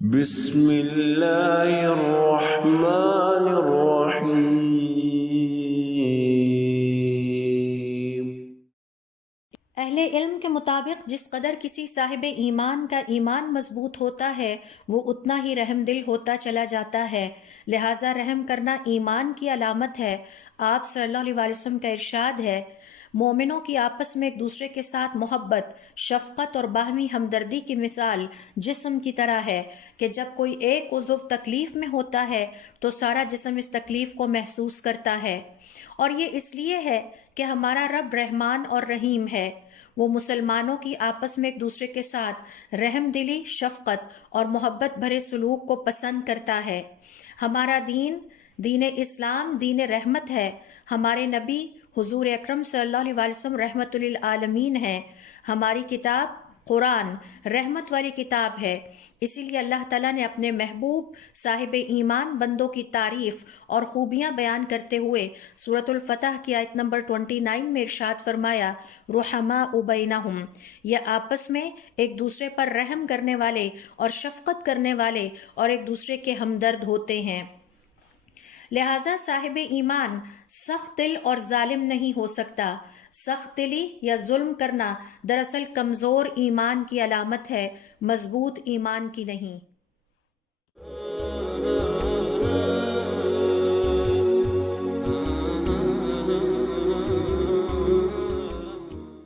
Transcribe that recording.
بسم اللہ الرحمن الرحیم۔ اہل علم کے مطابق جس قدر کسی صاحب ایمان کا ایمان مضبوط ہوتا ہے وہ اتنا ہی رحم دل ہوتا چلا جاتا ہے، لہٰذا رحم کرنا ایمان کی علامت ہے۔ آپ صلی اللہ علیہ وسلم کا ارشاد ہے، مومنوں کی آپس میں ایک دوسرے کے ساتھ محبت، شفقت اور باہمی ہمدردی کی مثال جسم کی طرح ہے کہ جب کوئی ایک عضو تکلیف میں ہوتا ہے تو سارا جسم اس تکلیف کو محسوس کرتا ہے، اور یہ اس لیے ہے کہ ہمارا رب رحمان اور رحیم ہے۔ وہ مسلمانوں کی آپس میں ایک دوسرے کے ساتھ رحم دلی، شفقت اور محبت بھرے سلوک کو پسند کرتا ہے۔ ہمارا دین، دین اسلام، دین رحمت ہے۔ ہمارے نبی حضور اکرم صلی اللہ علیہ وسلم رحمت للعالمین ہیں۔ ہماری کتاب قرآن رحمت والی کتاب ہے۔ اسی لیے اللہ تعالیٰ نے اپنے محبوب صاحب ایمان بندوں کی تعریف اور خوبیاں بیان کرتے ہوئے سورۃ الفتح کی آیت نمبر 29 میں ارشاد فرمایا، رحماء بینہم، یہ آپس میں ایک دوسرے پر رحم کرنے والے اور شفقت کرنے والے اور ایک دوسرے کے ہمدرد ہوتے ہیں۔ لہٰذا صاحب ایمان سخت دل اور ظالم نہیں ہو سکتا۔ سخت دلی یا ظلم کرنا دراصل کمزور ایمان کی علامت ہے، مضبوط ایمان کی نہیں۔